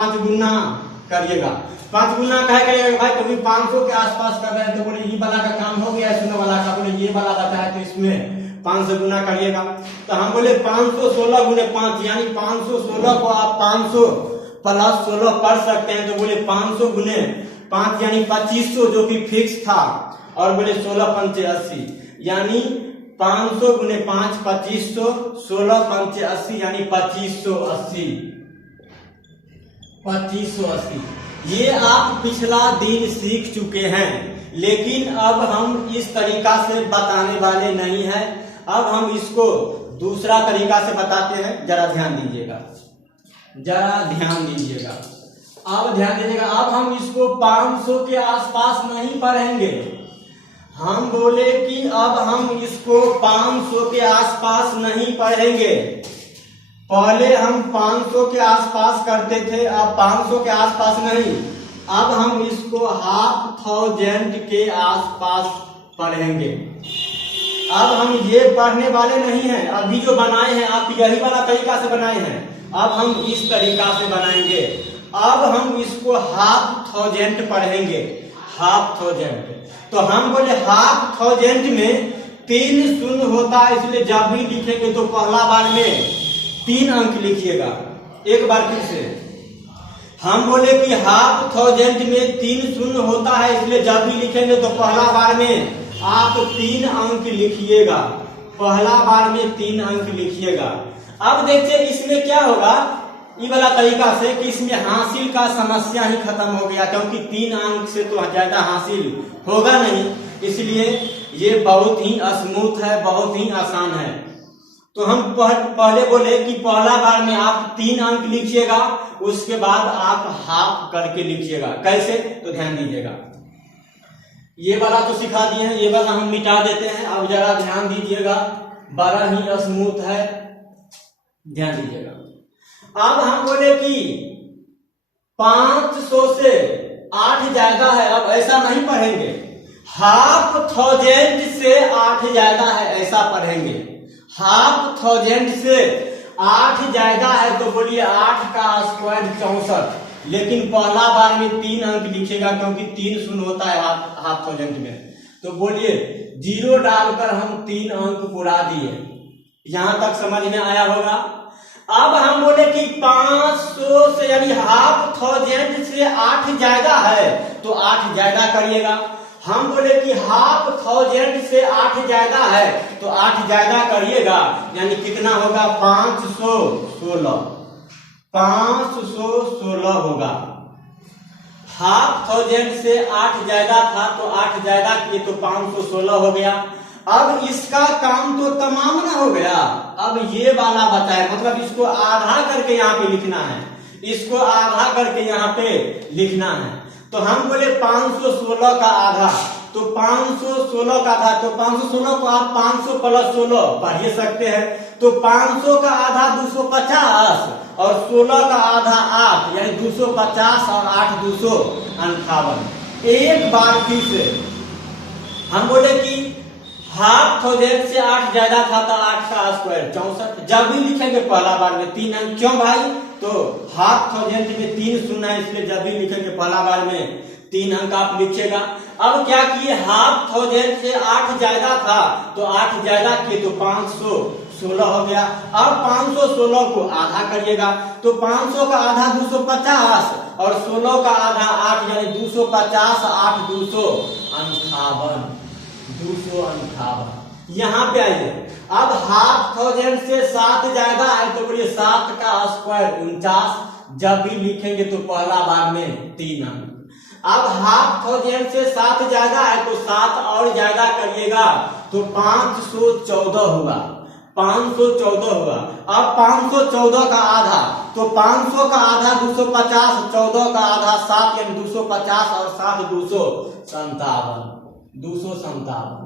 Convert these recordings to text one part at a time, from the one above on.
5 गुना करिएगा। 5 गुना कहे करिएगा भाई, कभी 500 के आसपास कर रहे हैं तो बोले ये वाला का काम हो गया, इसमें वाला का बोले ये वाला बचा है तो इसमें 500 गुना करिएगा। तो हम बोले 516 गुने 5 यानी 516 को आप 500 प्लस 16 पढ़ सकते हैं। तो बोले 500 गुने 5 यानी 2500 जो कि फिक्स था, और बोले 16 पंचे 80 यानी 500 गुने 5 2500, 16 पंचे 80 यानी 2580। 2580 ये आप पिछला दिन सीख चुके हैं, लेकिन अब हम इस तरीका से बताने वाले नहीं हैं। अब हम इसको दूसरा तरीका से बताते हैं, जरा ध्यान दीजिएगा, जरा ध्यान दीजिएगा। अब ध्यान दीजिएगा, अब हम इसको 500 के आसपास नहीं पढ़ेंगे। हम बोले कि अब हम इसको 500 के आसपास नहीं पढ़ेंगे। पहले हम 500 के आसपास करते थे, अब 500 के आसपास नहीं, अब हम इसको 1000 के आसपास पढ़ेंगे। अब हम ये पढ़ने वाले नहीं हैं, अभी जो बनाए हैं आप यही वाला तरीका से बनाए हैं, अब हम इस तरीका से बनाएंगे। अब हम इसको 1000 पढ़ेंगे, 1000। तो हम बोले 1000 में 3 शून्य होता है, इसलिए जब भी लिखेंगे तो पहला बार में 3 अंक लिखिएगा। एक बार फिर से हम बोले कि 1000 में 3 शून्य होता है, इसलिए जब भी लिखेंगे तो पहला बार में आप 3 अंक लिखिएगा, पहला बार में 3 अंक लिखिएगा। अब देखिए इसमें क्या होगा, ये वाला तरीका से कि इसमें हासिल का समस्या ही खत्म हो गया, क्योंकि 3 अंक से तो ज्यादा हासिल होगा नहीं, इसलिए ये बहुत ही स्मूथ है, बहुत ही आसान है। तो हम पहले बोले कि पहला बार में आप 3 अंक लिखिएगा, उसके बाद आप हाफ करके लिखिएगा। कैसे, तो ध्यान दीजिएगा। ये वाला तो सिखा दिए हैं, ये वाला हम मिटा देते हैं। अब जरा ध्यान दीजिएगा, बड़ा ही स्मूथ है, ध्यान दीजिएगा। अब हम बोले कि 500 से 8 ज्यादा है, अब ऐसा नहीं पढ़ेंगे। 1000 से 8 ज्यादा है, ऐसा पढ़ेंगे। 1000 से 8 ज्यादा है तो बोलिए 8 का स्क्वायर 64, लेकिन पहला बार में 3 अंक लिखेगा, क्योंकि 3 शून्य होता है 1000 में। तो बोलिए 0 डालकर हम 3 अंक पुरा दिए। यहां तक समझ में आया होगा। अब हम बोले कि 500 से यानी 1000 से 8 ज्यादा है तो 8 ज्यादा करिएगा। हम बोले कि 1000 से 8 ज्यादा है तो 8 ज्यादा करिएगा, यानी कितना होगा 516, 516 होगा। 1000 से 8 ज्यादा था तो 8 ज्यादा किए तो 516 हो गया। अब इसका काम तो तमाम ना हो गया, अब ये वाला बचा है, मतलब इसको आधा करके यहाँ पे लिखना है, इसको आधा करके यहाँ पे लिखना है। तो हम बोले 516 का आधा, तो 516 का आधा, तो 516 को आप 500 प्लस 16 पढ़ सकते हैं। तो 500 का आधा 250 और 16 का आधा 8, यानी 250 और 8 258। एक बार फिर से हम बोले कि 1000 से 8 ज्यादा था तो 8 का स्क्वायर 64, जब भी लिखेंगे पहला बार में 3 अंक। क्यों भाई, तो 1000 में 3 शून्य है, इसलिए जब भी लिखेंगे पहला बार में 3 अंक आप लिखिएगा। अब क्या किए, 1000 से 8 ज्यादा था तो 8 ज्यादा किए तो 516 हो गया। अब 516 को आधा करिएगा, तो 500 का आधा 250 और 16 का आधा 8, यानी 250 8 258, 258। यहाँ पे आइए, अब 1000 से 7 ज्यादा है तो बोलिए 7 का स्क्वायर 49, जब भी लिखेंगे तो पहला बार में 3 अंक। अब 1000 से 7 ज्यादा है तो 7 और ज्यादा करिएगा तो 514 होगा, 514 होगा। अब 514 का आधा, तो 500 का आधा 250, 14 का आधा 7, यानी 250 और 7 257, 257।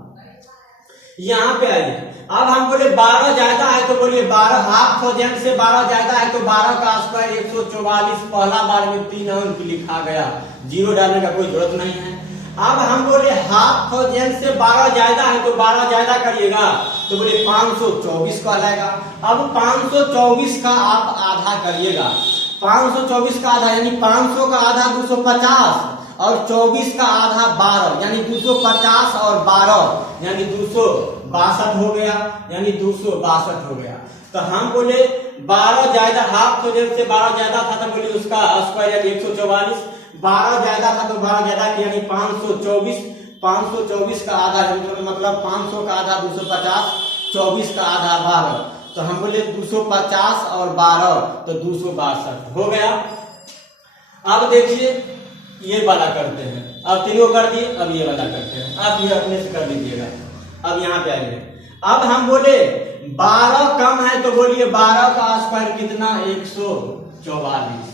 यहाँ पे आइए, अब हम बोले 12 ज्यादा है तो बोलिए 12, 1000 से 12 ज्यादा है तो 12 का स्क्वायर 144, पहला बार में 3 अंक लिखा गया, 0 डालने का कोई जरूरत नहीं है। अब हम बोले 1000 से 12 ज्यादा है तो 12 ज्यादा करिएगा तो बोले 524 कहलाएगा। अब 524 का आप आधा करिएगा, 524 का आधा यानी 500 का आधा 250 और 24 का आधा 12 यानी 250 और 12 यानी 262 हो गया, यानी 262 हो गया। तो हम बोले 12 ज्यादा हाफ तो जैसे 12 ज्यादा था तो बोले उसका स्क्वायर यानी 144, 12 ज्यादा था तो 12 ज्यादा यानी 524, 524 का आधा मतलब 500 का आधा 250, 24 का आधा 12, तो हम बोले 250 और 12 तो 262 हो गया। अब देखिए ये वाला करते हैं, अब तीनों कर दिए, अब ये वाला करते हैं, अब ये अपने से कर लीजिएगा। अब यहाँ पे आइए, अब हम बोले 12 कम है तो बोलिए 12 का स्क्वायर कितना 144,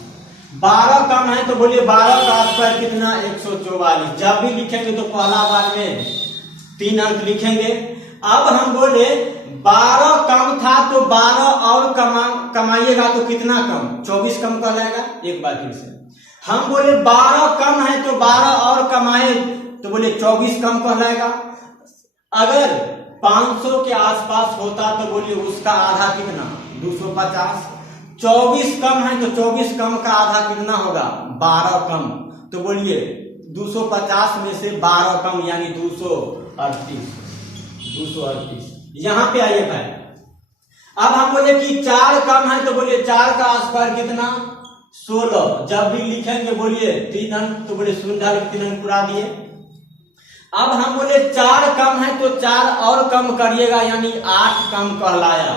12 कम है तो बोलिए 12 का स्क्वायर कितना 144। जब भी लिखेंगे तो पहला बार में 3 अंक लिखेंगे। अब हम बोले 12 कम था तो 12 और कमाइएगा तो कितना कम 24 कम कहलाएगा। एक बार फिर से हम बोले 12 कम है तो 12 और कमाए तो बोले 24 कम कहलाएगा। अगर 500 के आसपास होता तो बोलिए उसका आधा कितना 250, 24 कम है तो 24 कम का आधा कितना होगा 12 कम, तो बोलिए 250 में से 12 कम यानी 238, 238। यहां पे आइए भाई, अब हम बोले कि 4 कम है तो बोलिए 4 का स्क्वायर कितना 16। जब भी लिखेंगे बोलिए 3 अंक तो बोले 0 डाल के 3 अंक पूरा दिए। अब हम बोले 4 कम है तो 4 और कम करिएगा यानी 8 कम कहलाया,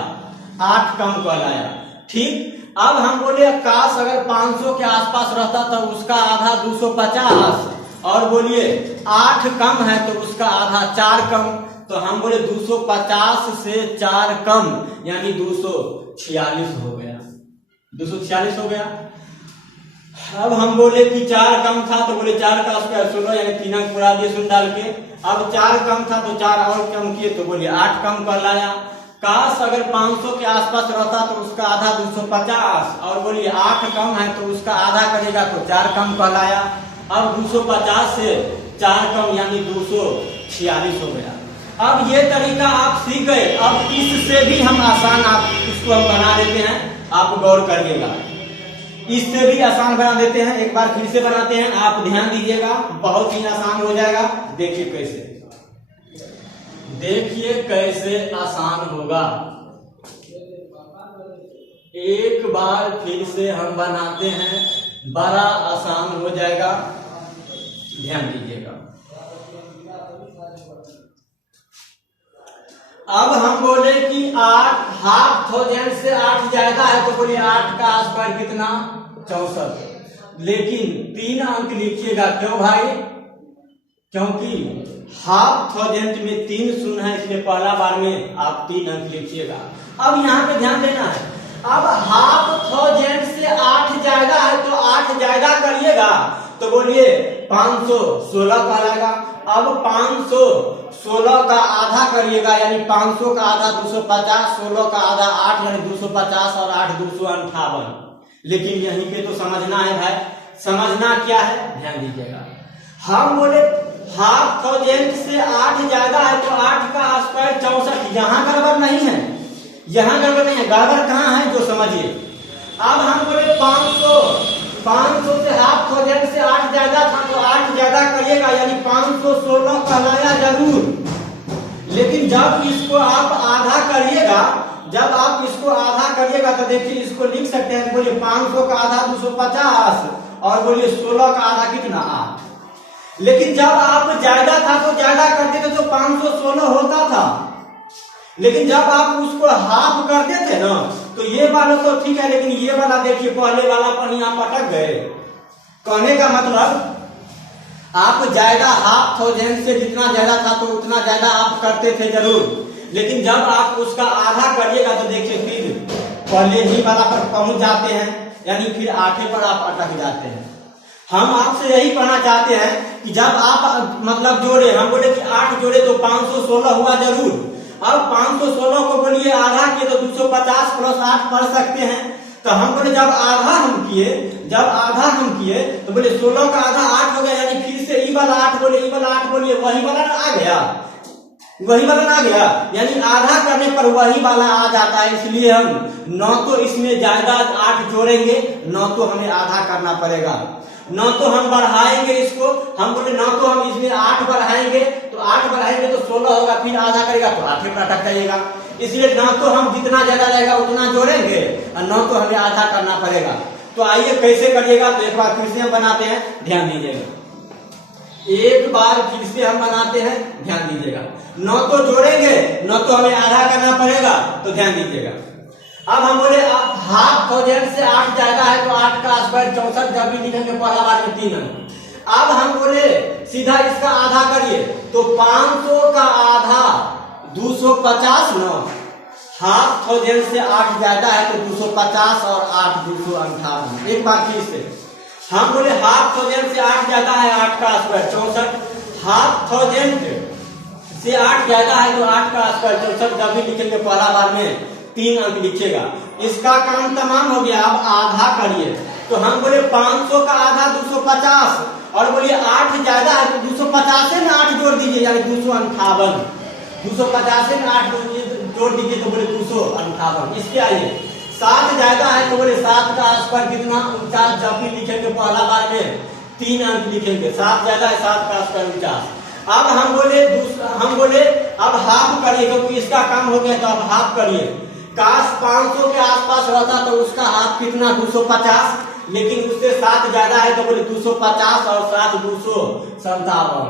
8 कम कहलाया। ठीक, अब हम बोले काश अगर 500 के आसपास रहता तो उसका आधा 250 और बोलिए 8 कम है तो उसका आधा 4 कम, तो हम बोले 250 से 4 कम यानी 246 हो गया, 246 हो गया। अब हम बोले कि 4 कम था तो बोले 4 का स्क्वायर 16 यानी 3 अंक पूरा दिए 0 डाल के। अब 4 कम था तो 4 और कम किए तो बोलिए 8 कम कहलाया। काश अगर 500 के आसपास रहता तो उसका आधा 250 और बोलिए 8 कम है तो उसका आधा करेगा तो 4 कम कहलाया। अब 250 से 4 कम यानी 246 हो गया। अब ये तरीका आप सीख गए, अब इससे भी हम आसान आप इसको हम बना देते हैं, आप गौर करिएगा, इससे भी आसान बना देते हैं। एक बार फिर से बनाते हैं, आप ध्यान दीजिएगा, बहुत ही आसान हो जाएगा। देखिए कैसे, देखिए कैसे आसान होगा। एक बार फिर से हम बनाते हैं, बड़ा आसान हो जाएगा, ध्यान दीजिएगा। अब हम बोले कि 8 हाफ थाउजेंड से 8 ज्यादा है तो बोलिए 8 का स्क्वायर कितना 64, लेकिन 3 अंक लिखिएगा। क्यों भाई? क्योंकि हाफ थाउजेंड में 3 शून्य है, इसलिए पहला बार में आप 3 अंक लिखिएगा। अब यहाँ पे ध्यान देना है, अब हाफ थाउजेंड से 8 ज्यादा है तो 8 ज्यादा करिएगा तो बोलिए 516 कहलाएगा। अब 516 का आधा करिएगा यानी 500 का आधा 250, 16 का आधा 8 यानी 250 और 8 258। लेकिन यहीं पे तो समझना है भाई, समझना क्या है ध्यान दीजिएगा। हम बोले हाफ थाउजेंड से 8 ज्यादा है तो 8 का स्क्वायर 64, यहाँ गड़बड़ नहीं है, यहाँ गड़बड़ नहीं है, गड़बड़ कहाँ है जो समझिए। अब हम बोले 500 से हाफ थाउजेंड से 8 ज्यादा था तो 8 ज्यादा करिएगा यानी 516 कहलाया जरूर। लेकिन जब इसको आप आधा करिएगा, जब आप इसको आधा करिएगा तो देखिए इसको लिख सकते हैं, बोलिए 500 का आधा 250 और बोलिए 16 का आधा कितना 8। लेकिन जब आप ज्यादा था तो ज्यादा करते थे तो 516 होता था, लेकिन जब आप उसको हाफ करते थे ना तो ये वाला तो ठीक है, लेकिन ये वाला देखिए पहले वाला पर यहाँ पटक गए। कहने का मतलब आप ज्यादा हाफ थाउजेंड से जितना ज्यादा था तो उतना ज्यादा आप करते थे जरूर, लेकिन जब आप उसका आधा करिएगा तो देखिए फिर पहले ही वाला पर पहुंच जाते हैं, यानी फिर 8 पर आप अटक जाते हैं। हम आपसे यही कहना चाहते हैं कि जब आप मतलब जोड़े, हम बोले कि 8 जोड़े तो 516 हुआ जरूर। अब 516 को बोलिए आधा किए तो 250 प्लस 8 पढ़ सकते हैं। तो हम बोले जब आधा हम किए तो बोले 16 का आधा 8 हो गया, यानी फिर से ई वाला 8 बोले, ई वाला 8 बोलिए, वही वाला आ गया। वही वाला आ गया, यानी आधा करने पर वही वाला आ जाता है। इसलिए हम न तो इसमें ज्यादा 8 जोड़ेंगे, न तो हमें आधा करना पड़ेगा, न तो हम बढ़ाएंगे इसको। हम बोले न तो हम इसमें 8 बढ़ाएंगे, तो 8 बढ़ाएंगे तो 16 होगा, फिर आधा करेगा तो 8 पर अटक जाइएगा। इसलिए न तो हम जितना ज्यादा रहेगा उतना जोड़ेंगे और न तो हमें आधा करना पड़ेगा। तो आइए कैसे करिएगा, तो एक बार फिर से हम बनाते हैं, ध्यान दीजिएगा। एक बार फिर से हम बनाते हैं, ध्यान दीजिएगा। न तो जोड़ेंगे न तो हमें आधा करना पड़ेगा, तो ध्यान दीजिएगा। अब हम बोले अब 1/2 से 8 ज्यादा है तो 8 का स्क्वायर 64, जब भी लिखेंगे पहला बार में 3 अंक। अब हम बोले सीधा इसका आधा करिए, तो 500 का आधा 250 न, 1/2 से 8 ज्यादा है तो 250 और 8 258। एक बार फिर से हम बोले 1/2 से 8 ज्यादा है, 8 का स्क्वायर 64, 1/2 से 8 ज्यादा है तो 8 का स्क्वायर 64, जब भी लिखेंगे पहला बार में 3 अंक लिखिएगा। इसका काम तमाम हो गया। अब आधा करिए, तो हम बोले 500 का आधा 250, और बोलिए 8 ज्यादा है तो 250 में 8 जोड़ दीजिए, यानी 258। 250 में 8 जोड़ दीजिए तो बोले 258। इसके आइए 7 ज्यादा है तो बोले 7 का स्क्वायर कितना 49, जब भी लिखेंगे पहला बार में 3 अंक लिखेंगे। 7 ज्यादा है, 7 का स्क्वायर 49। अब हम बोले अब हाफ करिए, क्योंकि इसका काम हो गया तो अब हाफ करिए। काश 500 के आसपास रहता तो उसका हाफ कितना 250, लेकिन उससे 7 ज्यादा है तो बोले 250 और 7 257।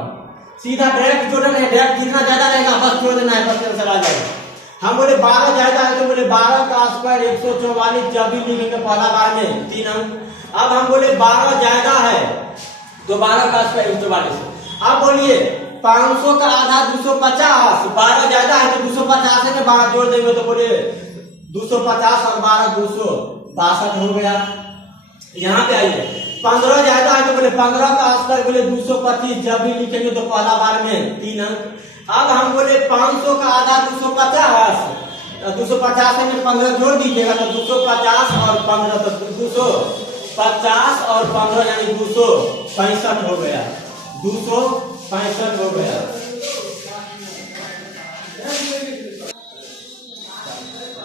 सीधा डायरेक्ट जोड़ना है, डायरेक्ट जितना ज्यादा रहेगा बस जोड़ देना है, बस आंसर आ जाएगा। हम बोले 12 ज्यादा है तो बोले 12 का स्क्वायर 144, जब भी लिखेंगे पहला बार में 3 अंक। अब हम बोले 12 ज्यादा है तो 12 का स्क्वायर 144। अब बोलिए 500 का आधा 250, 12 ज्यादा है तो 250 में 12 जोड़ देंगे तो बोले 250 और 12 262 हो गया। यहाँ पे आइए 15 ज्यादा है तो बोले 15 का स्क्वायर बोले 225, जब भी लिखेंगे तो पहला बार में 3 अंक। अब हम बोले 500 का आधा 250, 250 में 15 जोड़ दीजिएगा तो 250 और 15 तो 250 और 15 यानी 265 हो गया, 265 हो गया।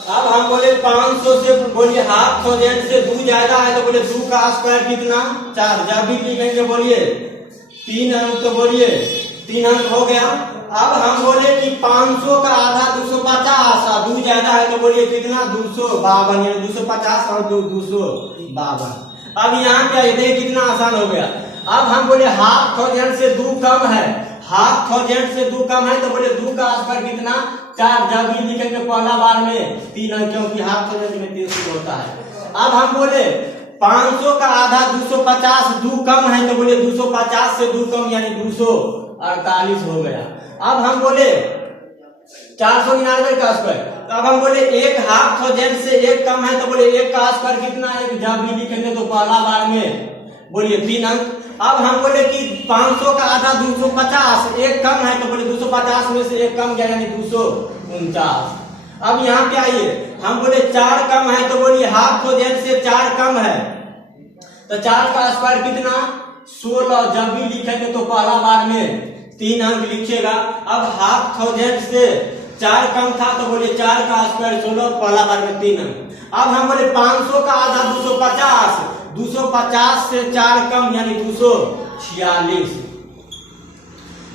अब हम बोले 500 से बोलिए 1/2 से 2 ज्यादा है तो बोले 2 का स्क्वायर कितना 4, जब भी लिखेंगे बोलिए 3 अंक, तो बोलिए 3 अंक हो गया। अब हम बोले कि 500 का आधा 250 और 2 ज्यादा है तो बोलिए कितना 252, यानी 250 और 252। अब यहाँ पे देखिए कितना आसान हो गया। अब हम बोले 1/2 से 2 कम है, 1/2 से 2 कम है तो बोले 2 का स्क्वायर कितना 4, जब भी लिखेंगे पहला बार में 3 अंक, क्योंकि 1/2 में 3 शुरू होता है। अब हम बोले 500 का आधा 250, 2 कम है तो बोले 250 से 2 कम यानी 248 हो गया। अब हम बोले 499 का स्क्वायर, तो अब हम बोले 1/2 से 1 कम है तो बोले 1 का स्क्वायर कितना है, जब भी लिखेंगे तो पहला बार में बोलिए 3 अंक। अब हम बोले कि 500 का आधा 250, 1 कम है तो बोले 250 में से 1 कम गया यानी 249। अब यहाँ पे आइए हम बोले 4 कम है तो बोलिए 1/2 से 4 कम है तो 4 का स्क्वायर कितना 16, जब भी लिखेंगे तो पहला बार में 3 अंक लिखिएगा। अब 1/2 से 4 कम था तो बोले 4 का स्क्वायर 16, पहला बार में 3 अंक। अब हम बोले 500 का आधा 250, 250 से 4 कम यानी 246।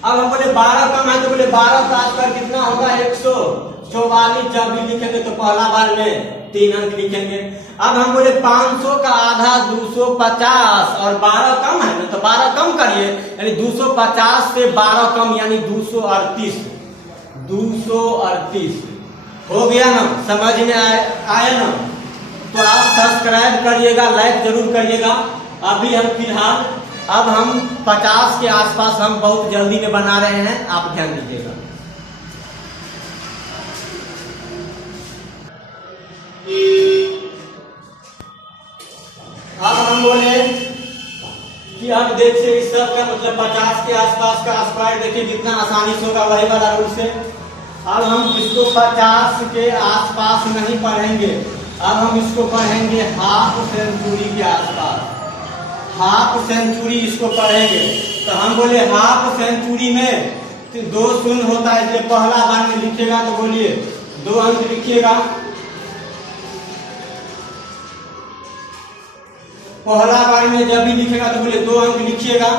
अब हम बोले 12 कम है तो बोले 12 का स्क्वायर कितना होगा 144, जब भी लिखेंगे तो पहला बार में 3 अंक लिखेंगे। अब हम बोले 500 का आधा 250 और 12 कम है ना तो 12 कम करिए, यानी 250 से 12 कम यानी 238, 238 हो गया ना, समझ में आया ना। तो आप सब्सक्राइब करिएगा, लाइक जरूर करिएगा। अभी हम फिलहाल अब हम 50 के आसपास हम बहुत जल्दी में बना रहे हैं, आप ध्यान दीजिएगा। अब हम बोले कि अब देखिए इस सब का मतलब 50 के आसपास का स्क्वायर देखिए कितना आसानी से होगा, वही वाला रूल से। अब हम इसको 50 के आसपास नहीं पढ़ेंगे, अब हम इसको पढ़ेंगे हाफ सेंचुरी के आसपास, हाफ सेंचुरी इसको पढ़ेंगे। तो हम बोले हाफ सेंचुरी में दो शून्य होता है, इसलिए पहला बार में लिखिएगा तो बोलिए 2 अंक लिखिएगा। पहला बार में जब भी लिखेगा तो बोले 2 अंक लिखिएगा,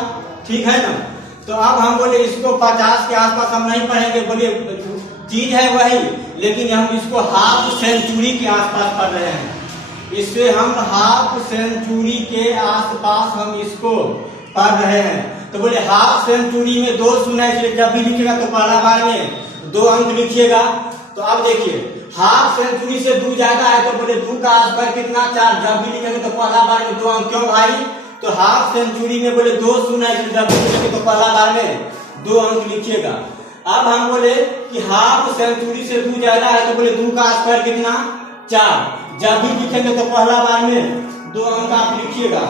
ठीक है ना। तो अब हम बोले इसको 50 के आसपास हम नहीं पढ़ेंगे, बोले चीज है वही, लेकिन हम इसको हाफ सेंचुरी के आसपास पढ़ रहे हैं। इससे हम हाफ सेंचुरी के आसपास हम इसको पढ़ रहे हैं। तो बोले हाफ सेंचुरी में 2 शून्य है, इसलिए जब भी लिखेगा तो पहला बार में 2 अंक लिखिएगा। तो अब देखिए हाफ सेंचुरी से 2 ज्यादा है, तो बोले 2 का स्क्वायर कितना 4, जब भी लिखेंगे तो पहला बार में 2 अंक। क्यों भाई? तो हाफ सेंचुरी में बोले 2 शून्य है, जब भी लिखेंगे तो पहला बार में 2 अंक लिखिएगा। अब हम बोले कि हाफ सेंचुरी से 2 ज्यादा है, तो बोले 2 का स्क्वायर कितना 4, जब भी लिखेंगे तो पहला बार में 2 अंक आप लिखिएगा,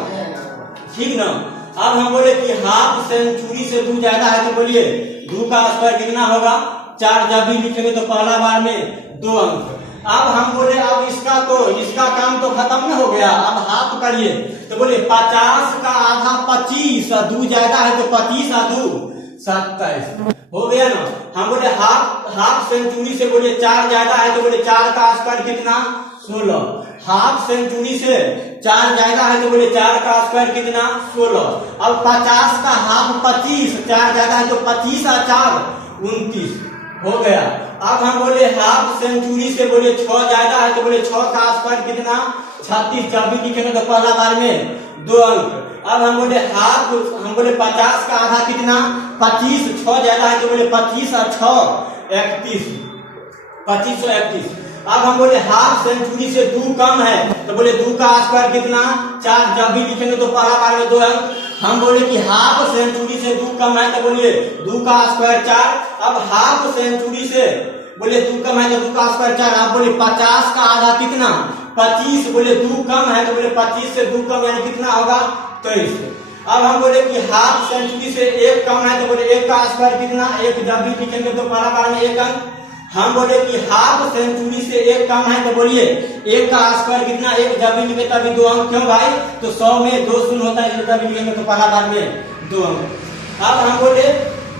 ठीक ना। अब हम बोले कि हाफ सेंचुरी से 2 ज्यादा है, तो बोलिए 2 का स्क्वायर कितना होगा 4, जब भी लिखेंगे तो पहला बार में 2 अंक। अब हम बोले अब इसका काम तो खत्म न हो गया, अब हाफ करिए। तो बोले 50 का आधा 25, 2 ज्यादा है तो 25 और 2 27 हो गया ना। हम बोले हाफ सेंचुरी से बोले 4 ज्यादा है, तो बोले 4 का स्क्वायर कितना 16। हाफ सेंचुरी से 4 ज्यादा है, तो बोले 4 का स्क्वायर कितना 16। अब 50 का हाफ 25, 4 ज्यादा है तो 25 और 4 29 हो गया। अब हम बोले हाफ सेंचुरी से बोले 6 ज्यादा है, तो बोले 6 का स्क्वायर कितना 36, जब भी लिखेंगे तो पहला बार में 2 अंक। अब हम बोले 50 का आधा कितना 25, 6 ज्यादा है तो बोले 25 और 6 31, 25 और 31। अब हम बोले हाफ सेंचुरी से 2 कम है, तो बोले 2 का स्क्वायर कितना 4, जब भी लिखेंगे तो पहला बार में 2 अंक। हम बोले कि हाफ सेंचुरी से 2 कम है, तो बोलिए 2 का स्क्वायर 4। अब हाफ सेंचुरी से बोले 2 कम है तो 2 का स्क्वायर 4। आप बोले 50 का आधा कितना 25, बोले 2 कम है, तो बोले 25 से 2 कम यानी कितना होगा 23। अब हम बोले कि हाफ सेंचुरी से 1 कम है, तो बोले 1 का स्क्वायर कितना 1, जब भी लिखेंगे तो पहला बार में 1 अंक। हम बोले कि हाफ सेंचुरी से 1 कम है, तो बोलिए 1 का स्क्वायर कितना 1, जब भी लिखे तभी 2 अंक। क्यों भाई? तो 100 में 2 शून्य होता है, इसलिए जब भी लिखेंगे तो पहला बार में 2 अंक। अब हम बोले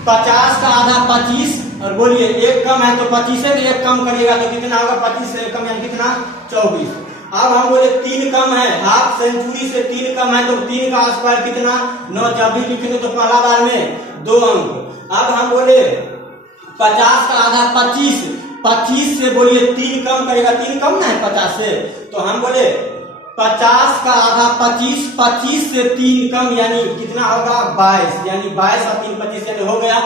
50 का आधा 25, और बोलिए 1 कम है तो 25 से 1 कम करिएगा तो कितना होगा 25 से 1 कम यानी कितना 24। अब हम बोले 3 कम है, हाफ सेंचुरी से 3 कम है, तो 3 का स्क्वायर कितना 9, जब भी लिखेंगे तो पहला बार में 2 अंक। अब हम बोले 50 का आधा 25, 25 से बोलिए 3 कम करेगा, 3 कम ना है 50 से, तो हम बोले 50 का आधा 25, 25 से 3 कम यानी कितना होगा 22, यानी 22 और 3 25 यानी हो गया।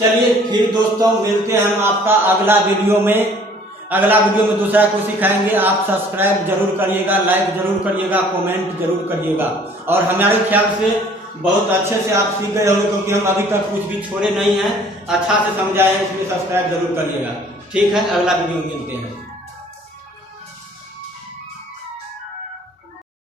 चलिए फिर दोस्तों मिलते हैं हम आपका अगला वीडियो में। अगला वीडियो में दूसरा को सिखाएंगे। आप सब्सक्राइब जरूर करिएगा, लाइक जरूर करिएगा, कमेंट जरूर करिएगा। और हमारे ख्याल से बहुत अच्छे से आप सीख गए होंगे, क्योंकि हम अभी तक कुछ भी छोड़े नहीं हैं, अच्छा से समझाए, इसलिए सब्सक्राइब जरूर करिएगा। ठीक है, अगला वीडियो में मिलते हैं।